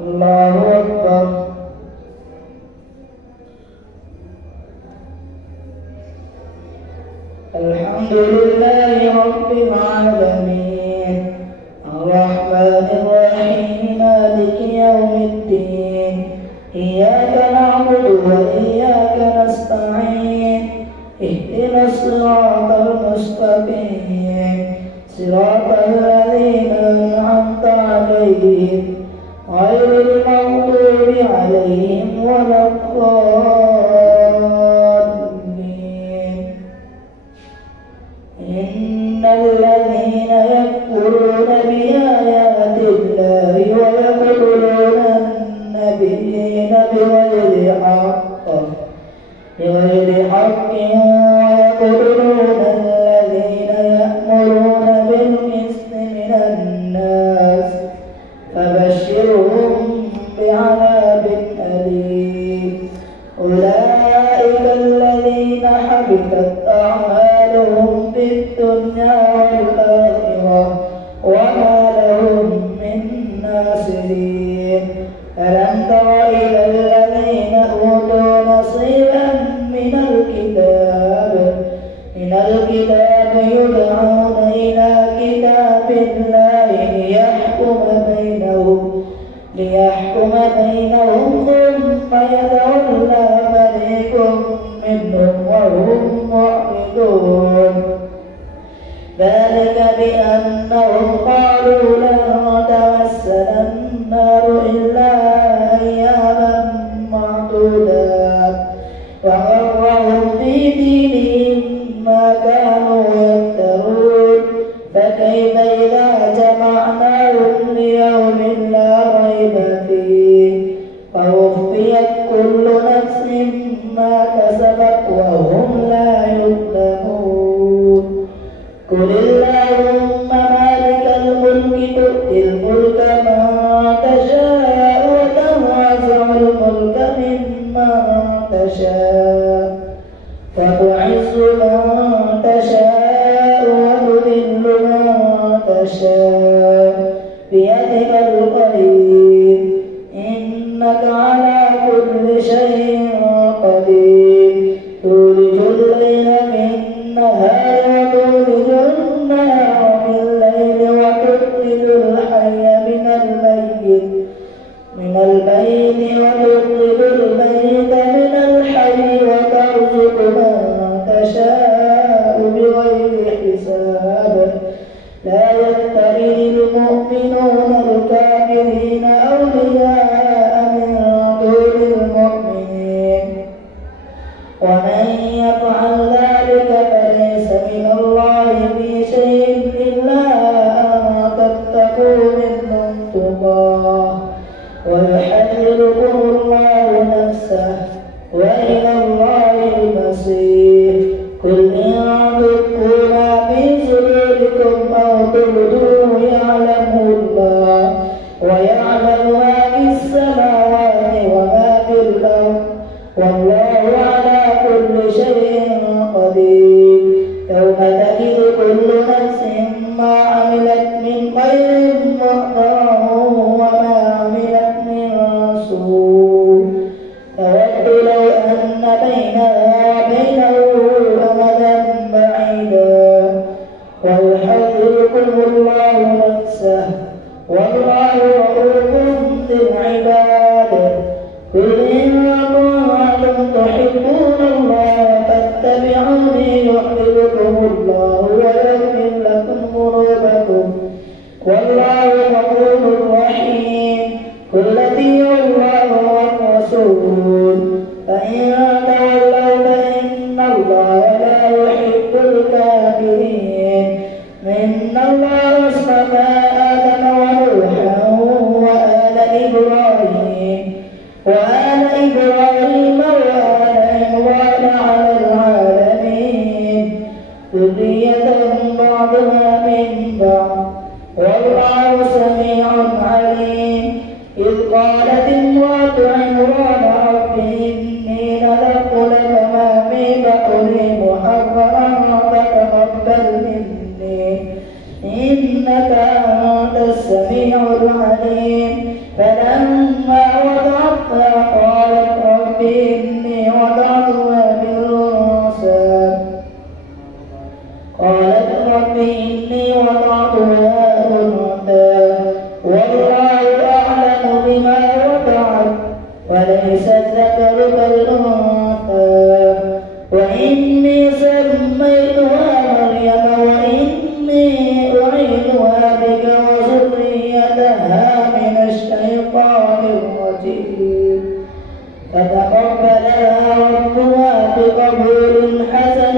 الله أكبر. الحمد لله رب العالمين الرحمن الرحيم مالك يوم الدين إياك نعبد وإياك نستعين اهدنا الصراط المستقيم صراط الذين أنعمت عليهم غير المغضوب عليهم ولا الضالين. إن الذين يكفرون بآيات الله ويقتلون النبيين بغير حق ويقتلون الذين يأمرون بالقسط من الناس فبشرهم بعذاب أليم. أولئك الذين حبطت أعمالهم في الدنيا والآخرة وما لهم من ناصرين. ألم تر إلى الذين أوتوا نصيبا من الكتاب يدعون إلى كتاب الله ليحكم بينهم ثم يتولى فريق منهم وهم معرضون. ذلك بأنهم قالوا لن تمسنا النار إلا أياما معدودات وغرهم في دينهم ما كانوا يفترون. فكيف إذا جمعناهم ليوم لا ريب فيه فوفيت كل نفس ما كسبت وهم لا يظلمون. قل اللهم مالك الملك تؤتي الملك من تشاء وتنزع الملك ممن تشاء وتعز من تشاء وتذل من تشاء بيدك الخير إنك على كل شيء قدير. تولج الليل في النهار وتولج النهار في الليل وتخرج الحي من الميت وتخرج الميت من الحي وترزق من تشاء بغير حساب. لا يتخذ المؤمنون الكافرين أولياء من دون المؤمنين ومن يفعل ذلك فليس من الله في شيء إلا أن تتقوا منهم تقاه ويحذركم الله نفسه وإلى الله المصير. قل إن تخفوا ما في صدوركم أو تبدوه يعلمه الله ويعلم ما في السماوات وما في الأرض والله على كل شيء قدير. يوم تجد كل نفس ما عملت من خير محضرا وما عملت من سوء تود لو أن بينها وبينه أمدا بعيدا ويحذركم الله نفسه والله رؤوف بالعباد. قل إن كنتم تحبون الله فاتبعوني يحببكم الله ويغفر لكم ذنوبكم والله غفور رحيم. قل أطيعوا الله والرسول فإن تولوا فإن الله لا يحب الكافرين. إن الله اصطفى آدم ونوحا وآل إبراهيم وآل عمران على العالمين ذرية بعضها من بعض والله سميع عليم. إذ قالت امرأة عمران رب إني نذرت لك ما في بطني محررا فتقبل مني إنك أنت السميع العليم. فلما المجيد فتقبلها ربها بقبول حسن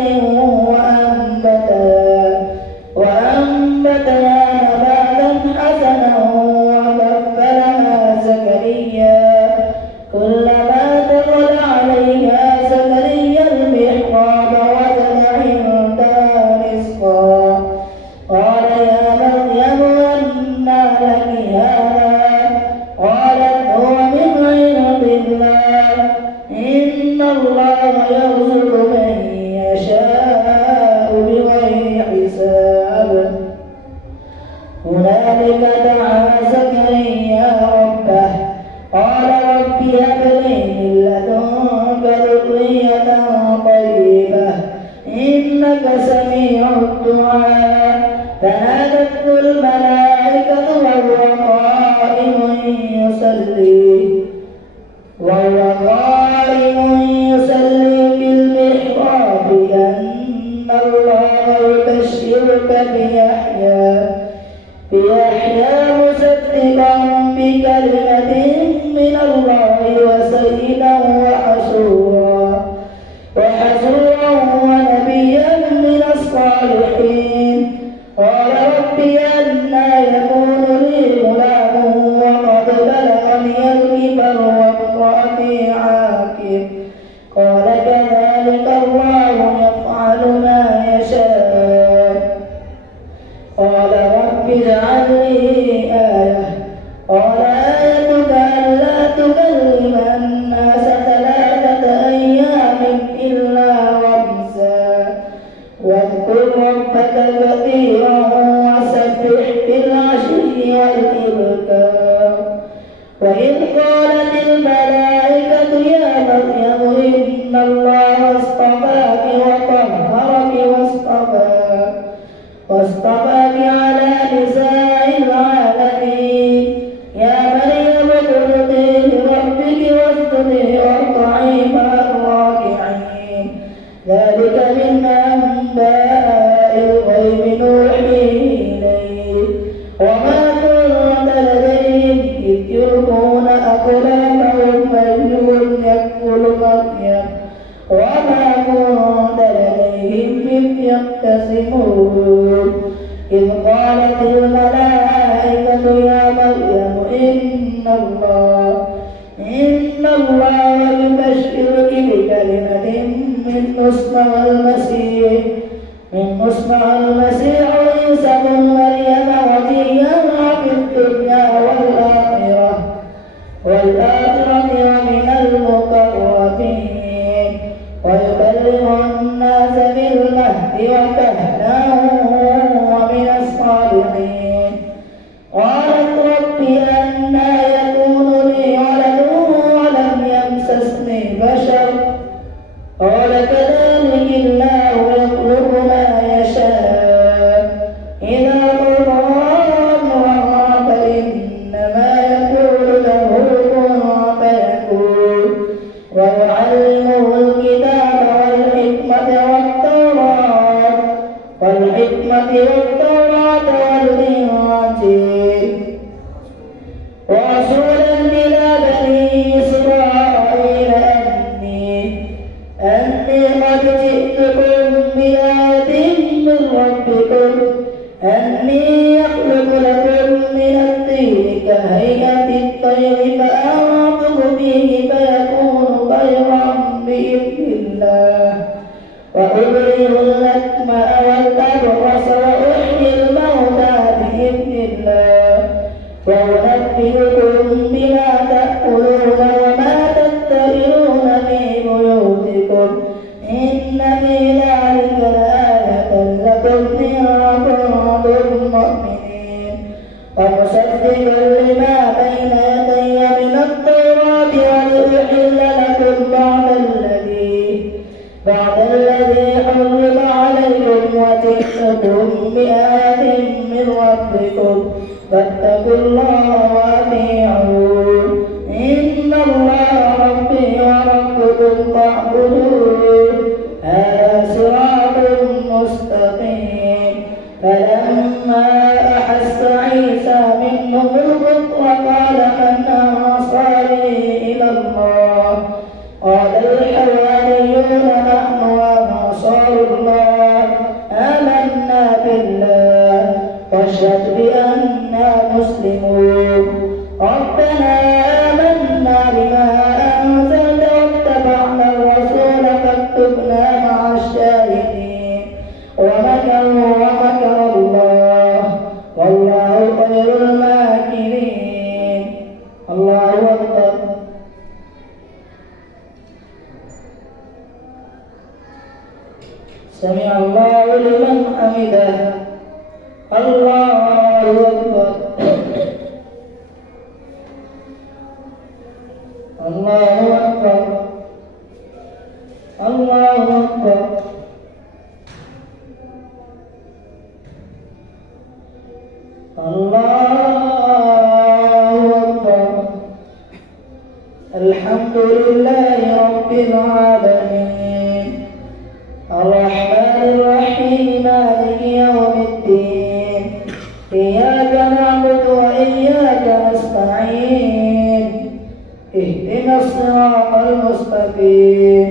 وأنبتها نباتا حسنا وكفلها زكريا كلما دخل عليها زكريا المحراب وجد عندها رزقا قال يا مريم أنى لك هذا قالت هو من عند الله إن الله يرزق من يشاء بغير حساب هنالك دعا زكريا ربه قال رب هب لي من لدنك ذرية طيبة إنك سميع الدعاء فنادته الملائكة وهو قائم يصلي بالمحراب أن الله يبشرك بيحيى مصدقا بكلمة من الله وسيدا وحسورا ونبيا من الصالحين قال رب أنى يكون لي غلام وقد بلغني الكبر وامرأتي عاقر قال كذلك الله يفعل ما يشاء قال رب اجعل لي آية قال آيتك ألا تكلم الناس 3 أيام إلا رمزا واذكر ربك كثيرا وسبح بالعشي والإبكار وإذ قالت الملائكة يا مريم إن الله اصطفاك وطهرك واصطفاك على نساء العالمين يا مريم اقنتي لربك واسجدي واركعي مع الراكعين ذلك من أنباء الغيب نوحيه إليك وما كنت لديهم إذ يلقون أقلامهم أيهم يكفل مريم وما كنت لديهم إذ يختصمون إذ قالت الملائكة يا مريم إن الله يبشرك بكلمة منه اسمه المسيح عيسى بن مريم وجيها في الدنيا والآخرة ومن المقربين ويكلم الناس بالمهد وكهلا ومن الصالحين قالت رب أنى يكون لي ولد ولم يمسسني بشر قال كذلك الله يخلق ما يشاء إذا قضى أمرا فإنما يقول له كن فيكون ويعلمه الكتاب والحكمة والتوراة والإنجيل ورسولا إلى بني إسرائيل أني قد جئتكم بآية من ربكم أني يخلق لكم من الطين كهيئة الطير فأنفخ فيه فيكون طيرا بإذن الله وأبرئ الأكمه والأبرص وأحيي الموتى بإذن الله وأنبئكم بما تأكلون وما تدخرون في بيوتكم إن في ذلك لآية لكم إن كنتم مؤمنين ومصدقا لما بين يدي من التوراة ولأحل لكم بعد الذي حرم عليكم وجئتكم بآية من ربكم فاتقوا الله وأطيعون إن الله ربي وربكم فاعبدوه هذا صراط مستقيم فلما أحس عيسى منهم الكفر فقال من أنصاري إلى الله؟ قال الحواريون نحن أنصار الله آمنا بالله واشهد بأننا مسلمون. ربنا آمنا بما أنزلت واتبعنا الرسول فاكتبنا مع الشاهدين. ومكروا ومكر الله والله خير الماكرين. الله أكبر. سمع الله لمن حمده. الله أكبر. الله أكبر. الله أكبر. الله أكبر. الحمد لله رب العالمين الرحمن الرحيم مالك يوم الدين إياك نعبد وإياك نستعين اهدنا الصراط المستقيم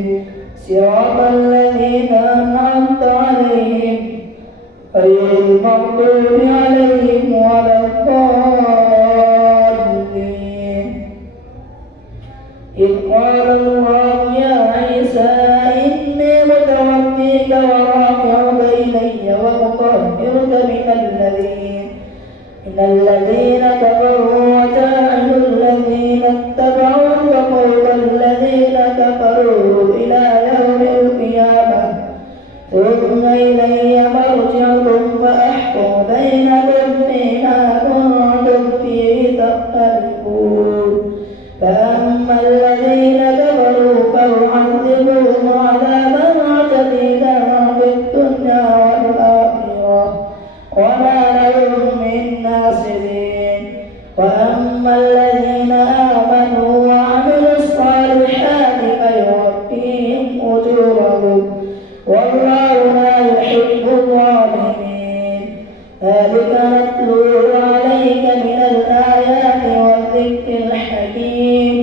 صراط الذين أنعمت عليهم غير المغضوب عليهم ولا الضالين. إذ قال الله يا عيسى إني متوفيك ورافعك إلي ومطهرك من الذين كفروا وجاعل الذين اتبعوك فوق الذين كفروا إلى يوم القيامة ثم إلي مرجعكم فأحكم بينكم فيما كنتم فيه تختلفون. فأما الذين كفروا فأعذبهم عذابا شديدا في الدنيا والآخرة وما لهم من ناصرين. وأما الذين آمنوا وعملوا الصالحات فيوفيهم أجورهم والله لا يحب الظالمين. ذلك نتلوه عليك من الآيات والذكر الحكيم.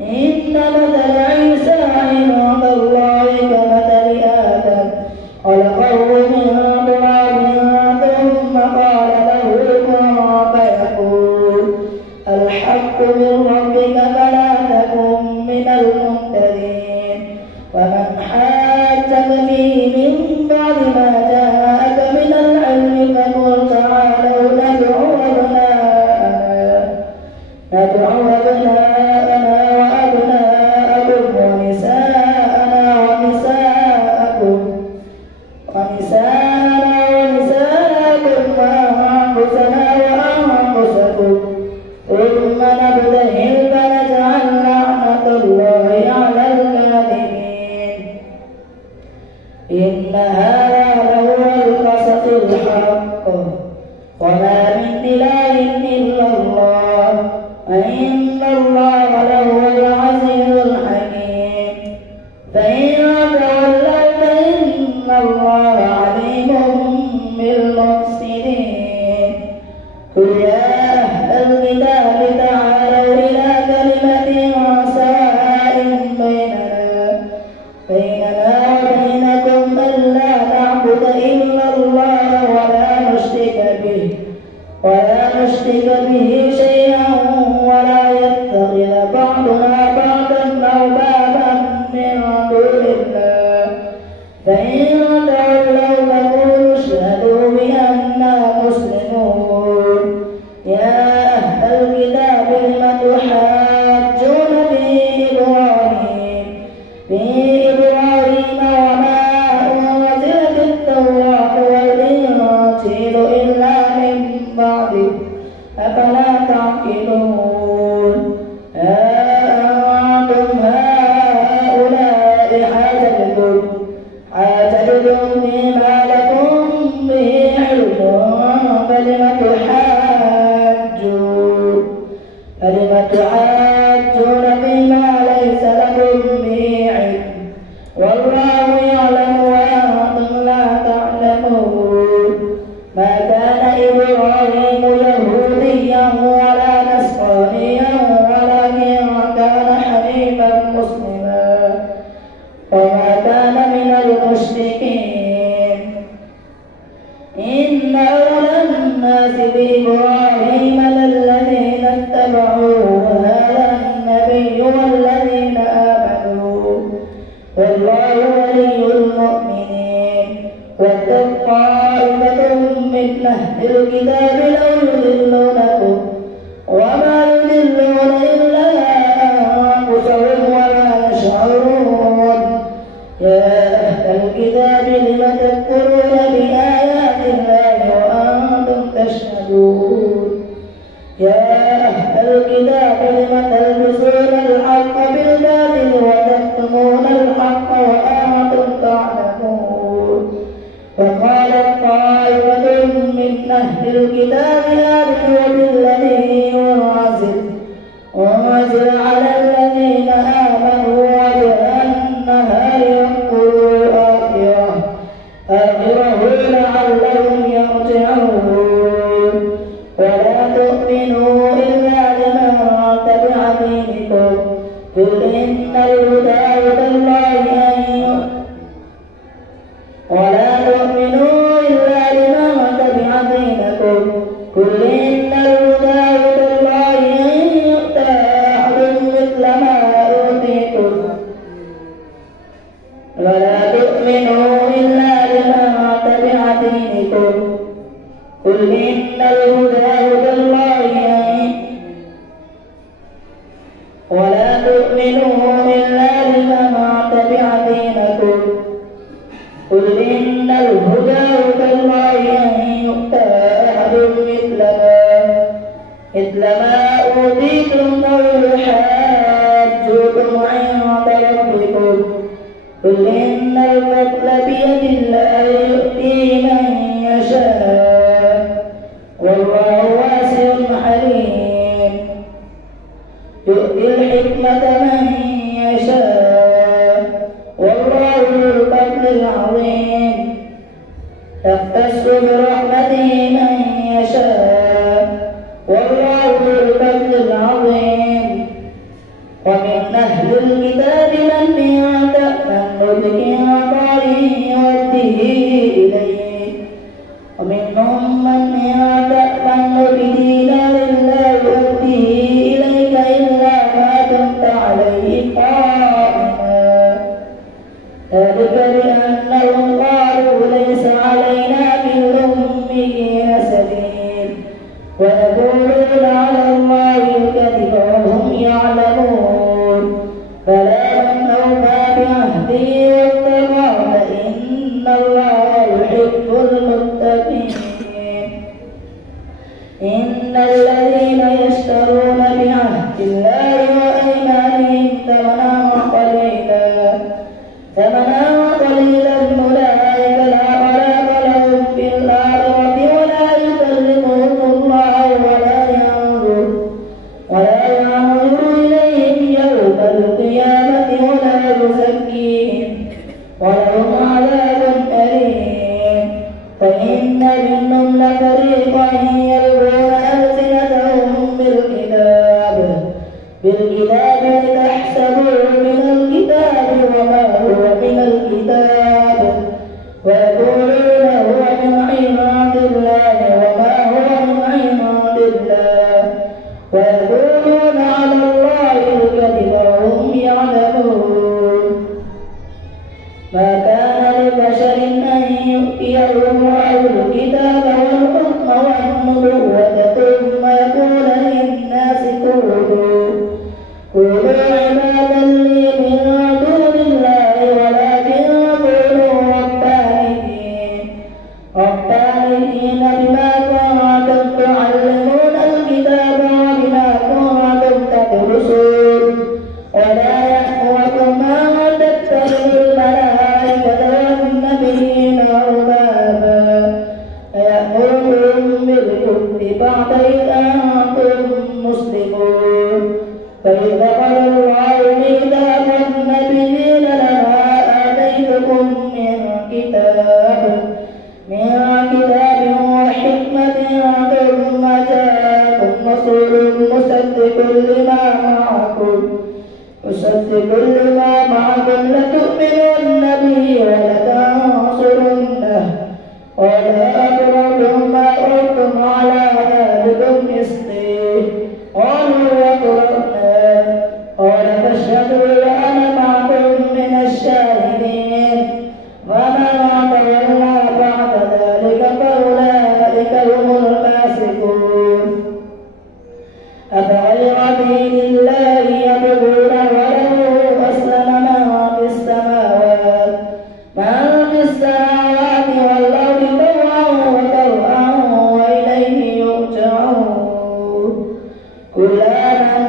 إن مثل عيسى عند الله كمثل آدم خلقه من تراب ثم قال له كن فيكون. الحق من ربك فلا تكن من الممتدين. ومن حاجك فيه من بعد ما جاءك من العلم فقل تعالوا ندعو أبناءنا وأبناءكم ونساءنا ونساءكم وأنفسنا وأنفسكم ثم نبتهل فنجعل لعنة الله على الكاذبين. إن هذا لهو القصص الحق وما من إله إلا الله وإن الله لهو العزيز الحكيم. فإن تولوا فإن الله عليم بالمفسدين. قل يا أهل الكتاب تعالوا إلى كلمة سواء بيننا وبينكم ألا نعبد إلا الله ولا نشرك به شيئا ولا يتخذ بعضنا بعضا أربابا من دون الله. فإن تولوا فقولوا اشهدوا بأننا مسلمون. يا أهل الكتاب لم تحاجون في إبراهيم وما أنزلت التوراة والإنجيل إلا من بعده أفلا تعقلون. أنتم هؤلاء حاججتم فيما لكم به علم فلم تحاجون فيما ليس لكم به علم والله يعلم وأنتم لا تعلمون. ما كان إبراهيم يهوديا ولا نصرانيا الكتاب لم تلبسون الحق بالباطل وتكتمون الحق وأنتم تعلمون. فقالت طائفة من أهل الكتاب آمنوا بالذي أنزل على الذين آمنوا وجه النهار آخره لعلهم يرجعون. ولا تؤمنوا إلا لمن تبع دينكم قل إن الهدى هدى الله أن يؤتى أحد مثل ما أوتيتم. ولا تؤمنوا إلا لمن تبع دينكم قل إن الهدى هدى الله ولا تؤمنوا إلا لمن تبع دينكم قل إن الهدى هدى الله أن يؤتى أحد مثل ما أوتيتم أو يحاجوكم عند ربكم قل إن الفضل بيد الله يؤتيه من يشاء والله واسع عليم. يؤتي الحكمة من يشاء والله ذو الفضل العظيم. يختص برحمته من يشاء والله ذو الفضل العظيم. ومن أهل الكتاب من يؤتى يؤديه إليه ومنهم من يأتمن بدينار لا يؤديه إليك إلا ما دمت عليه قائما. ذلك بأنهم قالوا ليس علينا في الأميين سبيل ويقولون على الله الكذب وهم يعلمون. فلا من أوفى بعهده واتقى فإن الله يحب المتقين. إن الذين يشترون بعهد الله وأيمانهم ثمنا قليلا أولئك لا خلاق لهم في الآخرة ولا يكلمهم الله ولا ينظر إليهم يوم القيامة ولا يزكيهم ولهم عذاب أليم. فإن منهم لفريقا يلوون ألسنتهم بالكتاب لتحسبوه من الكتاب وما هو من الكتاب ويقولون هو من عند الله وما هو من عند الله ويقولون على الله الكذب وهم يعلمون. ما كان لبشر أن يؤتيه الله الكتاب والحكم والنبوة ثم يقول للناس كونوا عبادا لي من دون الله ولكن كونوا ربانيين بما كنتم تعلمون الكتاب وبما كنتم تدرسون ولا يأمركم أن تتخذوا الملائكة والنبيين أربابا أيأمركم بالكفر بعد إذ أنتم مسلمون. فإذ قال الله ميثاق النبيين لما آتيتكم من كتاب وحكمة ثم جاءكم رسول مصدق لما معكم لتؤمنن به ولتنصرنه قال أقررتم ما أردتم على ذلكم إصري قالوا أقررنا قال فاشهدوا وأنا معكم من الشاهدين. فمن تولى بعد ذلك فأولئك هم الفاسقون. أفغير دين الله يبغون وله أسلم من في السماوات والأرض طوعا وكرها وإليه يرجعون. قل آمنوا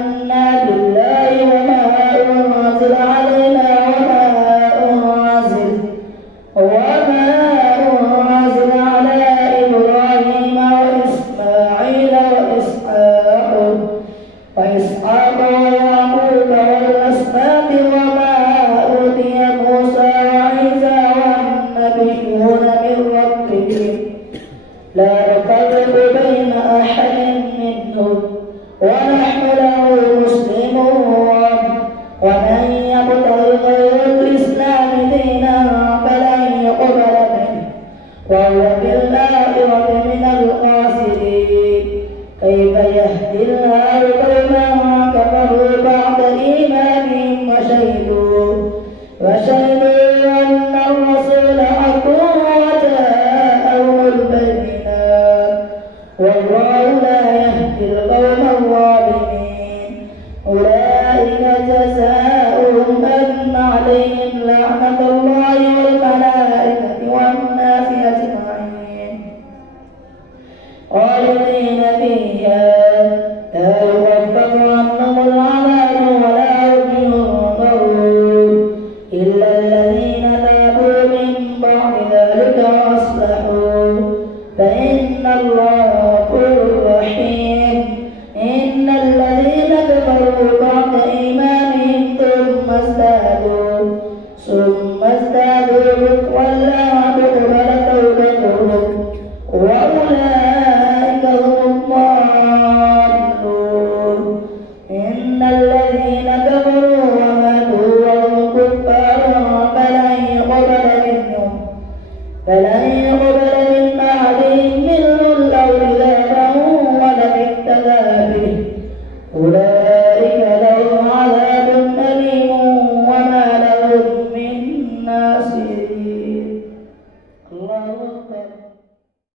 وإسحاق ويعقوب والأسباط وما أوتي موسى وعيسى والنبيون من ربهم لا نفرق بين أحد منهم ونحن له مسلمون ومن يبتغ غير الإسلام دينا فلن يقبل منه وهو في الآخرة من الخاسرين كيف يهدي الله قوما كفروا بعد إيمانهم وشهدوا أن الرسول حق وجاءهم البينات والله لا يهدي القوم الظالمين أولئك جزاؤهم أن عليهم لعنة الله والملائكة والناس أجمعين خالدين فيها لا يخفف عنهم العذاب ولا هم ينظرون إلا الذين تابوا من بعد ذلك وأصلحوا فإن الله غفور رحيم إن الذين كفروا بعد إيمانهم ثم ازدادوا كفرا لا تقبل توبتهم وأولئك هم الضالون إن الذين كفروا وماتوا وهم كفار فلن يقبل